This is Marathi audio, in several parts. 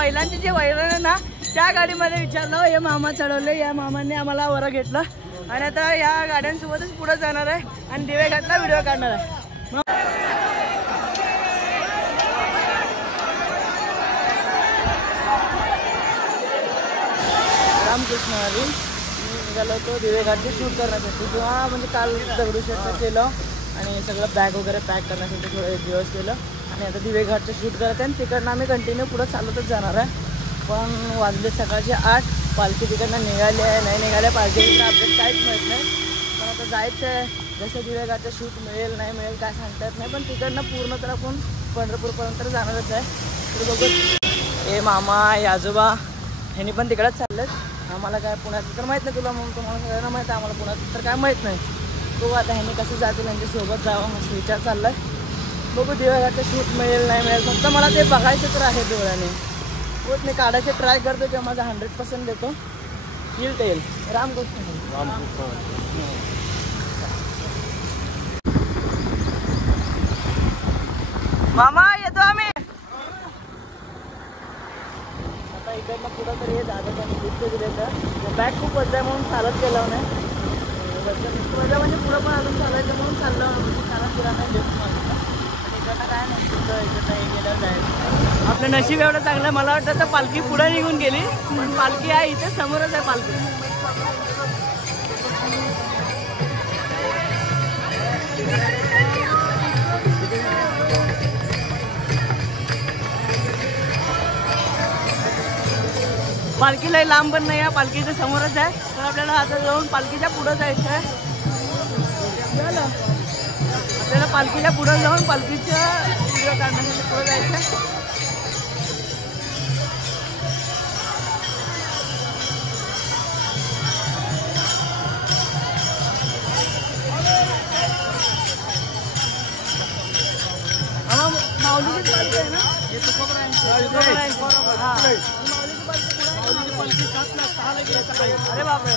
बैलांचे जे वैरण आहे ना त्या गाडीमध्ये विचारलं हे मामा चढवले, या मामाने आम्हाला वर घेतलं आणि आता या गाड्यांसोबतच पुढे जाणार आहे आणि दिवेघाटला व्हिडिओ काढणार आहे. रामकृष्ण हरी. मी निघालो होतो दिवेघाटचे शूट करण्यासाठी किंवा म्हणजे काल दगडूशेठचं केलं आणि सगळं बॅग वगैरे पॅक करण्यासाठी थोडं एक दिवस केलं आणि आता दिवेघाटचं शूट करत आहे आणि तिकडनं आम्ही कंटिन्यू पुढं चालतच जाणार आहे. पण वाजले सकाळचे 8, पालखी तिकडनं निघाली आहे नाही निघाल्या पालखीचं अपडेट काहीच माहीत नाही. पण आता जायचं आहे, जसं दिवेघाटचं शूट मिळेल नाही मिळेल काय सांगता येत नाही. पण तिकडनं पूर्ण तर आपण पंढरपूरपर्यंत जाणारच आहे. तर बघू हे मामा आजोबा ह्यांनी पण तिकडंच चाललेत. आम्हाला काय पुण्यात तर माहीत नाही, तुला म्हणून तुम्हाला सगळ्यांना माहीत आहे, आम्हाला पुण्यात तर काय माहीत नाही. बघू आता ह्यांनी कसं जातील त्यांच्यासोबत जावं मस्त विचार चालला आहे. बघू दिवेघाटचं शूट मिळेल नाही मिळेल, फक्त मला ते बघायचं तर आहे डोळ्याने. होत मी काढायचे ट्राय करतो किंवा माझा 100% देतो. येईल ते येईल. रामकृष्ण. मामा येतो आम्ही. आता इकडनं पुढं तरी हे दादा लिफ्ट दिले तर बॅग खूप वजा आहे म्हणून चालत गेलो नाही. वजा म्हणजे पुढं पण अजून चालायचं म्हणून चाललं चालत गेला नाही लिफ्ट मागितलं. इकडनं काय नाही इकडनं हे गेल्यावर जायचं. आपलं नशीब एवढं चांगलं. मला वाटतं तर पालखी पुढे निघून गेली पण पालखी आहे इथे समोरच आहे. पालखी लई लांब पण नाही आहे, पालखीच्या समोरच आहे. तर आपल्याला आता जाऊन पालखीच्या पुढं जायचं आहे. आपल्याला पालखीच्या पुढं जाऊन पालखीच्या व्हिडिओ काढण्यासाठी पुढं जायचं आहे. माऊलीची पालखी आहे ना, अरे बापरे.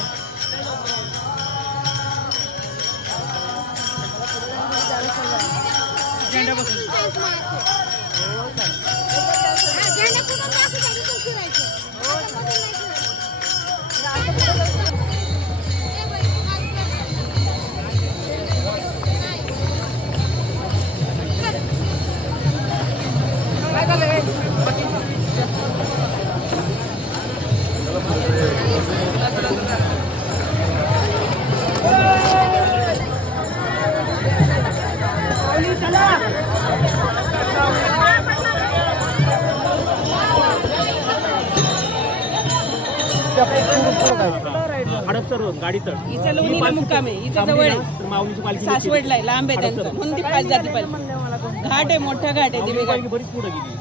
हडपसर गाडी तर इथं लोणीला मुक्काम आहे, इथं जवळ आहे, सासवडला आहे, लांब आहे त्यांचं म्हणून ती पाच जाते पाहिजे. घाट आहे, मोठा घाट आहे दिवेघाट. बरीच पुढे गेली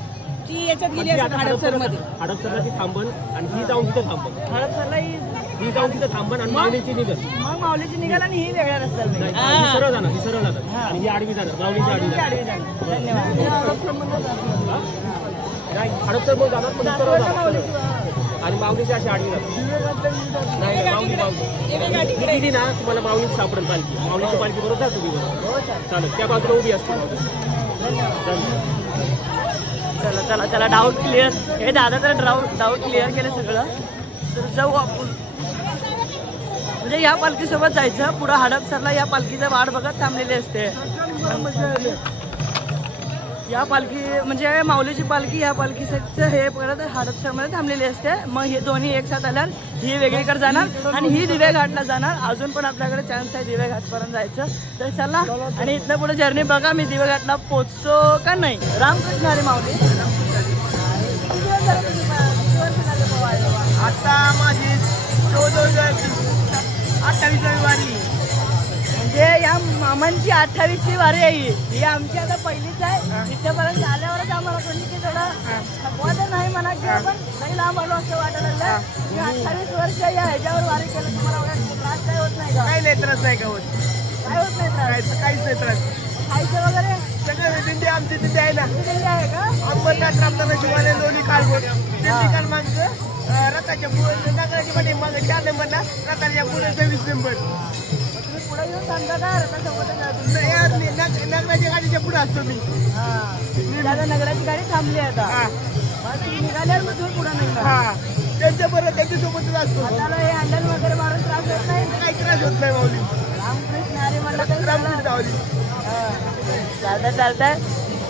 ती याच्यात गेली असं हडपसर मध्ये. हडपसरला ती थांबन आणि ही जाऊन तिथं थांबन. हडपसरला ही जाऊन तिथं थांबन आणि माऊलीची निघत. मग माऊलीची निघाल आणि ही वेगळ्या रस्त्याला ही सरळ जाणार, ही सरळ जाणार आणि ही आडवी जाणार, माऊलीची आडवी जाणार. हडपसर बोल जाणार पण सरळ जाणार आणि माऊलीची अशी आडवी जाणार. नाही माऊली माऊली गेली ना तुम्हाला माऊलीच सापडेल पालखी. माऊलीची पालखी बरोबर जातो तुम्ही बरोबर चालेल. त्या बाजूला उभी असते. चला चला चला डाऊट क्लिअर. हे दादा तर डाऊट क्लिअर केलं सगळं. तर जाऊ आपण म्हणजे या पालखीसोबत जायचं. पुढं हडपसरला या पालखीचं वाट बघत थांबलेली असते. या पालखी म्हणजे माऊलीची पालखी या पालखीचं हे परत हडपसरमध्ये थांबलेली असते. मग हे दोन्ही एकसाथ आल्यावर ही वेगळीकडे जाणार आणि ही दिवेघाटला जाणार. अजून पण आपल्याकडे चान्स आहे दिवेघाटपर्यंत जायचं. तर चला आणि इथनं पुढे जर्नी बघा मी दिवेघाटला पोचतो का नाही. रामकृष्ण हरी माऊली. आता माझी 28वी वारी म्हणजे या मामांची 28वी वारी आहे. ही आमची आता पहिलीच आहे. इथपर्यंत आल्यावरच आम्हाला कोणी की थोडं वाटत नाही म्हणा किंवा पण नाही लांब आलो असं वाटायला लागलं. 28 वर्ष या ह्याच्यावर वारी केलं तुम्हाला त्रास काय होत नाही का? काही नाही त्रास नाही का होत. काय होत नाही त्रास? काहीच नाही त्रास. खायचं वगैरे सगळं दिंडी आमची दिंडी आहे ना. दिंडी आहे का? अंबरनाथ रामदास शिवालय लोणी काळगोट दिंडी मागचं रथाच्या पुढे नगराची मध्ये मग 4 नंबरला रथाच्या पुढे 26 नंबर. तुम्ही पुढे येऊन सांगता का रथासोबत? नगराच्या गाडीच्या पुढे असतो मी. हा नगराची गाडी थांबली आता. निघाल्यावर मग तुम्ही पुढे नाही हा त्यांच्याबरोबर त्यांच्यासोबतच असतो. त्याला हे हँडल वगैरे मारून त्रास होत नाही. काही त्रास होत नाही माऊली. रामकृष्ण हरी म्हणलं तरी रामकृष्ण माऊली. चालतंय.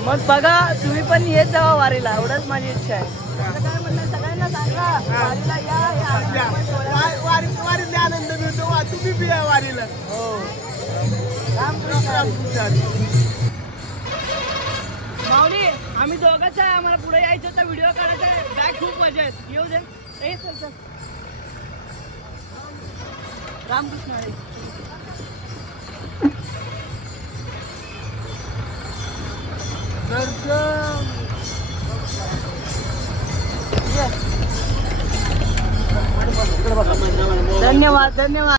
मग बघा तुम्ही पण येत जावा वारीला, एवढंच माझी इच्छा आहे. काय म्हणलं सगळ्यांना सांगा वारीला या. वारीला आनंद मिळतो. तुम्ही बी या वारीला. हो रामकृष्ण हरी. माऊली आम्ही दोघंच आहे, आम्हाला पुढे यायचं होतं, व्हिडिओ काढायचा आहे. बॅग खूप मजा आहे, येऊ दे. चल रामकृष्ण हरी. धन्यवाद धन्यवाद.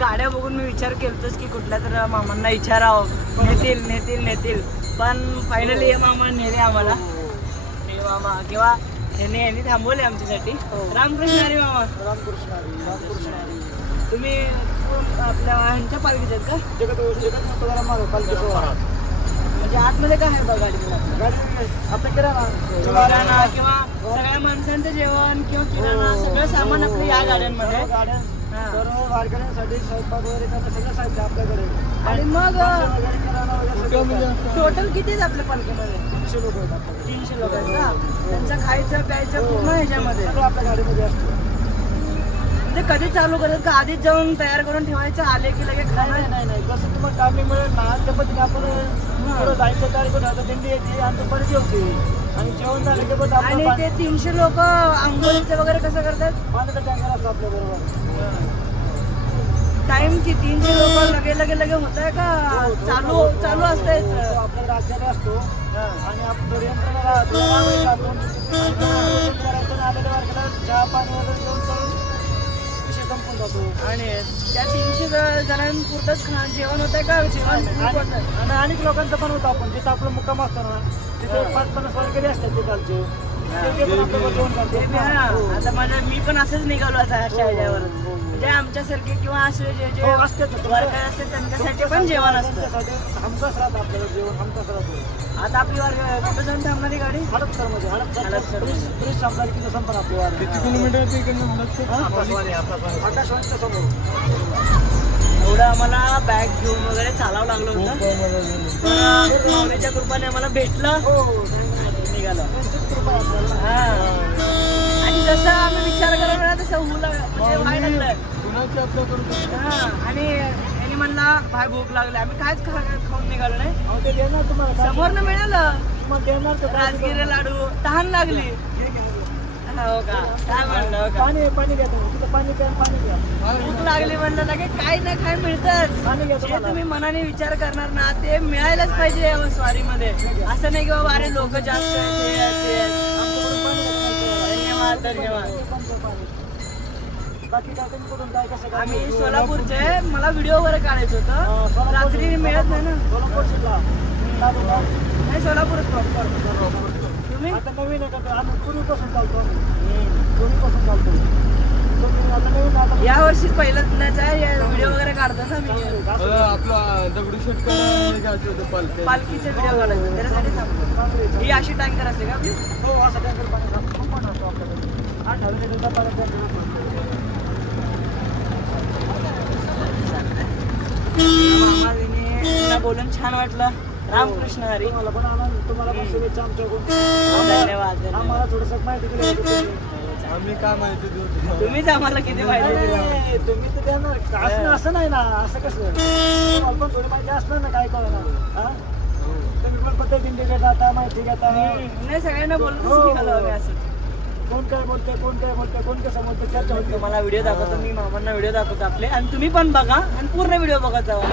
गाड्या बघून मी विचार केलतोच की कुठल्या तर मामांना विचारावं, नेतील पण फायनली हे मामा नेले आम्हाला. हे मामा किंवा यांनी थांबवले आमच्यासाठी. रामकृष्ण हरी मामा. रामकृष्ण हरी. तुम्ही आपल्या ह्यांच्या पालखीत आहेत का? म्हणजे आतमध्ये काय आहे बघा गाडी? आपल्या किराणा किंवा सगळ्या माणसांचं जेवण किंवा किराणा सगळं सामान आपलं या गाड्यांमध्ये. सर्व वारकऱ्यांसाठी स्वयंपाक वगैरे करणं सगळं साहित्य आपल्याकडे. आणि मग किराणा टोटल किती आहेत आपल्या पालखीमध्ये? 300 लोक आहेत आपल्याकडे. 300 लोक आहेत का? त्यांचं खायचं प्यायचं पूर्ण ह्याच्यामध्ये सगळं आपल्या गाडीमध्ये असतं. म्हणजे कधी चालू करत का आधीच जाऊन तयार करून ठेवायचं, आले की लगेच खाणार? नाही कसं तुम्हाला टायमिंग मिळेल ना त्या पद्धतीने आपण पुढं जायचं तयारी करून आता दिंडी येते आणि परत जेवते आणि जेवण झालं की पण आणि आपण ते 300 लोक आंघोळीचं वगैरे कसं करतात? पाण्याचा टँकर असतो आपल्या बरोबर. टाइम की 300 लोक लगे होत आहे का चालू असतंय? आपल्याकडे आचार्य असतो आणि आपण थोडी यंत्रणा राहतो करायचं आलेल्या वारकऱ्याला चहा पाणी वगैरे जेवण करून विषय संपून जातो. आणि त्या 300 जणांपुरतंच जेवण होत आहे का? जेवण आणि अनेक लोकांचं पण होतं. आपण जिथं आपलं मुक्काम असतो ना तिथे 5-50 वारकरी असतात ते कालचे. आता मी पण असंच निघालो आता अशा ह्याच्यावर. म्हणजे आमच्यासारखे किंवा असे जे वारकरी असतात त्यांच्यासाठी पण जेवण असतं. हमखास राहतं आपल्याला जेवण, हमखास राहतो. आता आपली कुठं जाऊन थांबणारी गाडी? हडपसरमध्ये. ब्रिज संपणार की जसं पण आपली वारी. किती किलोमीटर आकाशवाणीच्या समोर. एवढं आम्हाला बॅग घेऊन वगैरे चालावं लागलं होतं. माऊलीच्या कृपाने आम्हाला भेटलं, निघालो. हा आणि जसं आम्ही विचार करायला मिळाला तसं व्हायला लागलं. आणि यांनी म्हणला भाई भूक लागली, आम्ही कायच खाऊन निघालो नाही. ते देणार तुम्हाला समोरनं मिळालं देणार राजगिरी लाडू. तहान लागली. हो का? काय म्हणलं पाणी घ्या तिथं पाणी घ्या. भूक लागली म्हणलं लगे काय ना काय मिळतं. जे तुम्ही मनाने विचार करणार ना ते मिळायलाच पाहिजे स्वारीमध्ये. असं नाही की बाबा अरे लोक जास्त आहेत. धन्यवाद. आम्ही सोलापूरचे. मला व्हिडिओ वगैरे काढायचं होतं. रात्री मिळत नाही ना. नाही सोलापूरच प्रॉपर. तुम्ही आता नवीन आहे का? आम्ही पूर्वीपासून चालतो. पूर्वीपासून चालतो. आता नवीन या वर्षी पहिल्यांदाच आहे व्हिडिओ वगैरे काढतो ना मी. आपला दगडूशेठ पालखीचे व्हिडिओ काढायचे त्याच्यासाठी थांबतो. ही अशी टँकर असते का आपली? हो असं टँकर पाणी असतो आपल्याकडे. 8,000 लिटरचा पाणी टँकर. मामाने बोलून छान वाटलं. रामकृष्ण हरी. तुम्हाला पण शुभेच्छा आमच्याकडून. धन्यवाद. आम्हाला थोडंसं माहिती दिली. आम्ही काय माहिती देऊ? तुम्हीच आम्हाला किती माहिती दिली. तुम्ही तर देणार असं नाही ना. असं कसं तुम्हाला पण थोडी माहिती असणार ना काय कळणार. तुम्ही पण प्रत्येक दिंडीकडे जाता माहिती घेता. नाही सगळ्यांना बोलतो आम्ही असं. कोण काय बोलते कोण कसं बोलते चर्चा होती. तुम्हाला व्हिडिओ दाखवतो मी, मामांना व्हिडिओ दाखवतो आपले. आणि तुम्ही पण बघा आणि पूर्ण व्हिडिओ बघत जावा.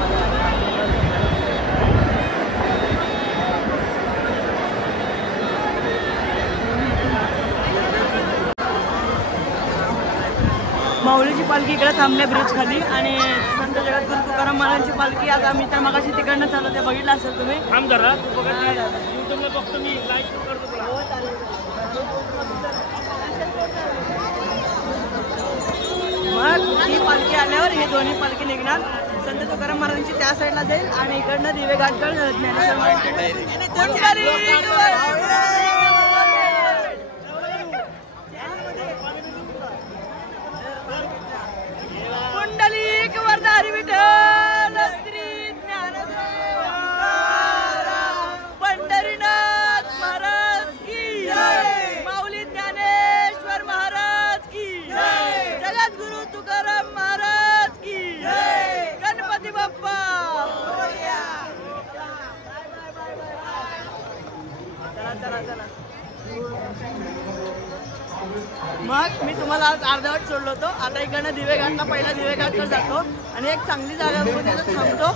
माऊलीची पालखी इकडे थांबल्या ब्रिज खाली आणि संत जगद्गुरू तुकाराम महाराजांची पालखी. आता आम्ही तर मगाशी तिकडनं चालू ते बघितलं असेल तुम्ही. काम करा युट्यूबला बघतो मी. लाईक करतो तुला. मग ही पालखी आल्यावर हे दोन्ही पालखी निघणार. संत तुकाराम महाराजांची त्या साईडला जाईल आणि इकडनं दिवे घाटकडे ज्ञानेश्वर मग मी तुम्हाला आज अर्धवट सोडलो होतो. आता इकडनं दिवे घाटला, पहिला दिवे घाटला जातो आणि एक चांगली जागा बघून तिथं थांबतो.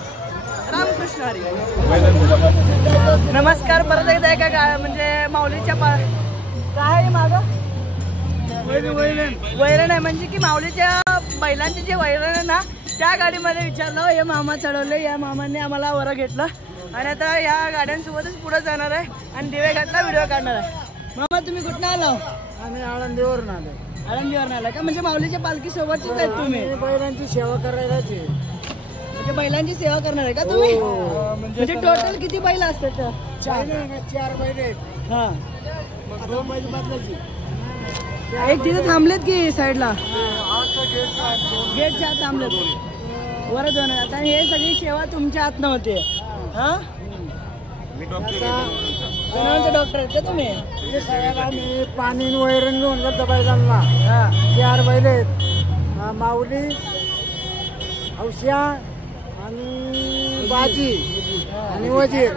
रामकृष्ण हरी. नमस्कार परत एकदा एका म्हणजे माऊलीच्या काय आहे मागं वैरण आहे, म्हणजे की माऊलीच्या बैलांचे जे वैरण आहे ना त्या गाडीमध्ये विचारलं. हे मामा चढवले, या मामाने आम्हाला वर घेतलं आणि आता या गाड्यांसोबतच पुढे जाणार आहे आणि दिवे घाटला व्हिडिओ काढणार आहे. मामा तुम्ही कुठं आलो? आम्ही आळंदीवरून आलो. आळंदीवरून आला का? म्हणजे माऊलीच्या पालखी सोबतच आहेत तुम्ही? बैलांची सेवा करायला म्हणजे बैलांची सेवा करणार आहे का तुम्ही? म्हणजे टोटल किती बैल असतात? 4 बैल आहेत. हा, 2 बैल बदलायची. एक तिथे थांबलेत की साईडला गेटच्या आत थांबलेत वर दोन. आता हे सगळी सेवा तुमच्या हात नव्हते. हा, जनावरांचे डॉक्टर आहेत का तुम्ही? आम्ही पाणी वैरण घेऊन जातो बैलांना. 4 बैल आहेत, माऊली, हौस्या आणि बाजी आणि वजीर,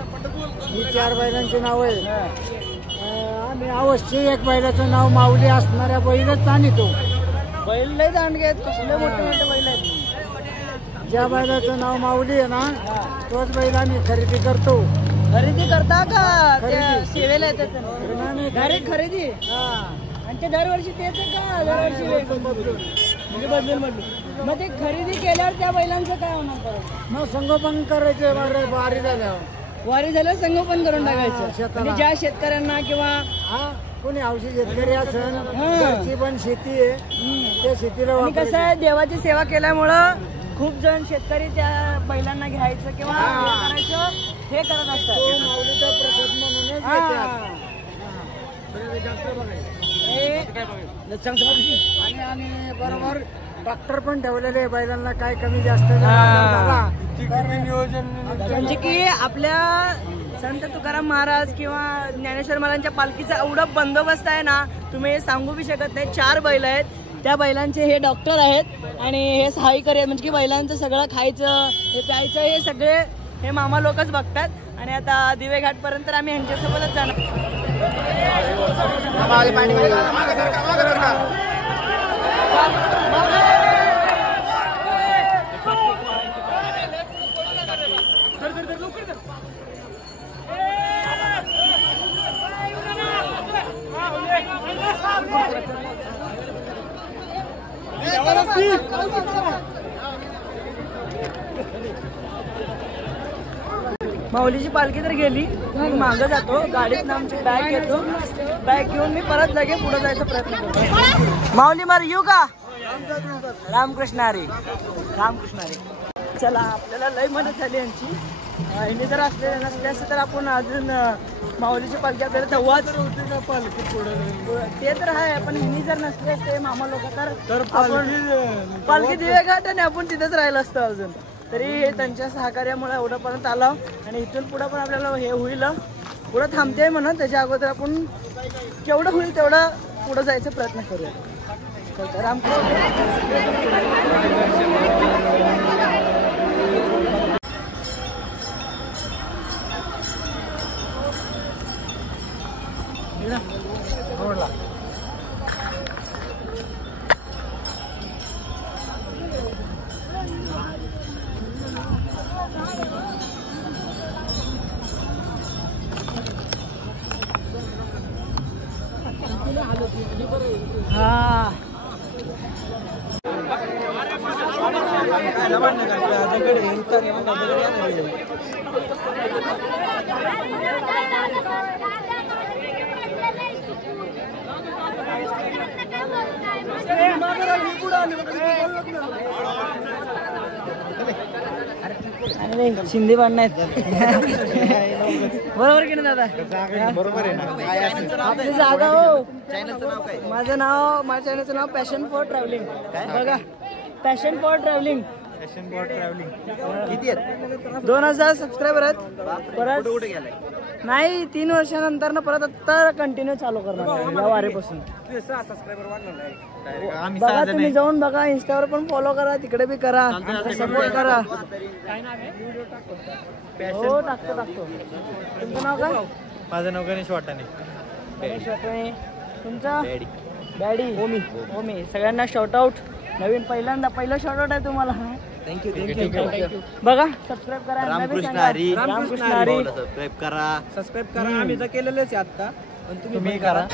ही 4 बैलांची नाव आहे. आम्ही अवश्य एक बैलाचं नाव माऊली असणाऱ्या बैलच आणतो. बैल लय दांडगे आहेत, कसले मोठे मोठे बैल आहेत. ज्या बैलाचं नाव माऊली आहे ना तोच बैल आम्ही खरेदी करतो. खरेदी करता का त्या सेवेला येतात डायरेक्ट खरेदी? आणि ते दरवर्षी तेच आहे का दरवर्षी म्हणजे बदलून मग ते खरेदी केल्यावर त्या बैलांचं काय होणार परत? मग संगोपन करायचे वारी झाल्यावर. वारी झाल्यावर संगोपन करून टाकायचं. म्हणजे ज्या शेतकऱ्यांना किंवा कोणी औषध शेतकरी असेल घरची पण शेती आहे त्या शेतीला आणि कसं आहे देवाची सेवा केल्यामुळं खूप जण शेतकरी त्या बैलांना घ्यायचं किंवा करायचं हे करत असतात. माऊलीचा प्रसाद म्हणूनच आणि बरोबर डॉक्टर पण ठेवलेले बैलांना काय कमी जास्त झाला नियोजन. म्हणजे की आपल्या संत तुकाराम महाराज किंवा ज्ञानेश्वर महाराजांच्या पालखीचा एवढा बंदोबस्त आहे ना तुम्ही हे सांगू बी शकत नाही. 4 बैल आहेत, त्या बैलांचे हे डॉक्टर आहेत आणि हे सहाय्यकरी आहेत. म्हणजे की बैलांचं सगळं खायचं हे प्यायचं हे सगळे हे मामा लोकच बघतात. आणि आता दिवे घाट पर्यंत आम्ही यांच्यासोबतच जाणार. माऊलीची पालखी तर गेली, मी मागं जातो गाडीत आमची बॅग घेतो. बॅग घेऊन मी परत लगे पुढे जायचा प्रयत्न करतो. माऊली मार येऊ का? रामकृष्ण हरी. रामकृष्ण हरी. चला आपल्याला लय मदत झाली यांची. हिने जर असले नसले असते तर आपण अजून माऊलीची पालखी आपल्याला तेव्हाच पालखी पुढे ते तर आहे. पण हिनी जर नसले असते मामा लोक तर पालखी दिवे घाट आणि आपण तिथेच राहिलं असतं अजून. तरी त्यांच्या सहकार्यामुळे एवढंपर्यंत आलं आणि इथून पुढं पण आपल्याला हे होईल. पुढं थांबते म्हणून त्याच्या अगोदर आपण केवढं होईल तेवढं पुढं जायचा प्रयत्न करूया. रामकृष्ण. शिंदे पाडणार बरोबर की नाही दादा? बरोबर आहे ना. आपली जागा हो. माझं नाव माझ्या चॅनलचं नाव पॅशन फॉर ट्रॅव्हलिंग. बघा पॅशन फॉर ट्रॅव्हलिंग. किती आहेत? 2000 सबस्क्रायबर आहेत. परत नाही 3 वर्षानंतर ना परत आता कंटिन्यू चालू करणार या वारीपासून. बघा तुम्ही जाऊन बघा, इंस्टावर पण फॉलो करा, तिकडे बी करा, सपोर्ट करा. हो टाकतो. तुमचं नाव काय? माझं नाव गणेश वाटाणे. गणेश वाटाणे. तुमचं? डॅडी ओमी सगळ्यांना शॉर्ट आउट. नवीन पहिलं शॉर्ट आउट आहे तुम्हाला. थँक्यू. बघा सबस्क्राईब करा. रामकृष्ण हरी. रामकृष्ण हरी. सबस्क्राईब करा. सबस्क्राईब करा. आम्ही तर केलेलंच आहे आता, पण तुम्ही करा.